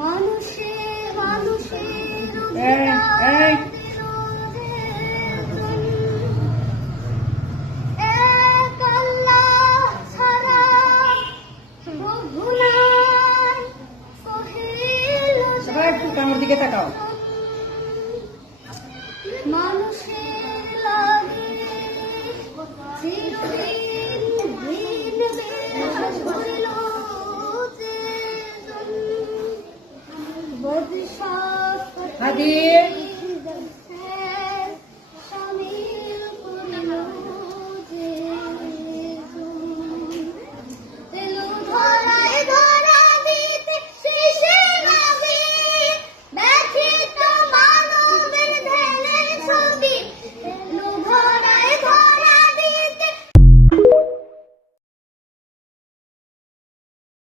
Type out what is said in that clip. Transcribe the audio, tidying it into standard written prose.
মানুষে মানুষের এক আল্লাহ ছাড়া প্রভু নাই, কহিল সবাই একটু কামড় দিকে তাকাও। মানুষের লাগে চিরদিন ভিন বেশ হইল যে জন। বদিশা হাদির